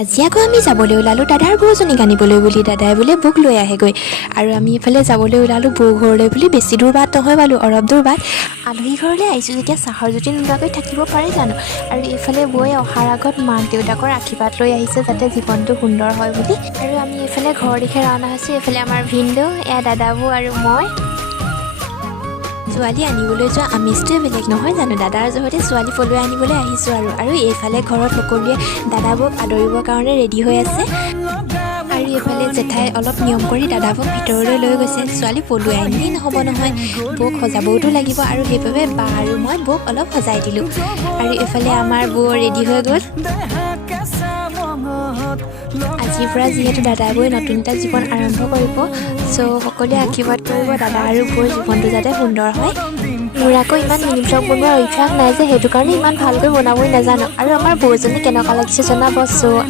আজি আকৌ আমি যাবলৈ ওলালোঁ দাদাৰ বৌজনীক আনিবলৈ বুলি। দাদাই বোলে বৌক লৈ আহেগৈ আৰু আমি এইফালে যাবলৈ ওলালোঁ বৌ ঘৰলৈ বুলি। বেছি দূৰ বাট নহয় বাৰু, অলপ দূৰ বাট। আলহী ঘৰলৈ আহিছোঁ যেতিয়া চাহৰ জুতি নোলোৱাকৈ থাকিব পাৰে জানো। আৰু এইফালে বৌয়ে অহাৰ আগত মাক দেউতাকৰ আশীৰ্বাদ লৈ আহিছে যাতে জীৱনটো সুন্দৰ হয় বুলি। আৰু আমি এইফালে ঘৰৰ দিশে ৰাওনা হৈছোঁ। এইফালে আমাৰ ভিনদেউ, এয়া দাদা বৌ আৰু মই। ছোৱালী আনিবলৈ যোৱা আমেজটোৱে বেলেগ নহয় জানো। দাদাৰ জহতে ছোৱালী পলুৱাই আনিবলৈ আহিছোঁ আৰু এইফালে ঘৰত সকলোৱে দাদা বৌক আদৰিবৰ কাৰণে ৰেডি হৈ আছে। আৰু এইফালে জেঠাই অলপ নিয়ম কৰি দাদা বৌক ভিতৰলৈ লৈ গৈছে। ছোৱালী পলুৱাই আনিলেই নহ'ব নহয়, বৌক সজাবওতো লাগিব আৰু সেইবাবে বা আৰু মই বৌক অলপ সজাই দিলোঁ। আৰু এইফালে আমাৰ বৌ ৰেডি হৈ গ'ল। আজিৰ পৰা যিহেতু দাদাই বৌয়ে নতুন এটা জীৱন আৰম্ভ কৰিব, চ' সকলোৱে আশীৰ্বাদ কৰিব দাদা আৰু বৌৰ জীৱনটো যাতে সুন্দৰ হয়। মোৰ আকৌ ইমান মিনি ব্লগ বনোৱাৰ অভ্যাস নাই যে, সেইটো কাৰণে ইমান ভালকৈ বনাবই নাজানো। আৰু আমাৰ বৌজনী কেনেকুৱা লাগিছে জনাব। চ'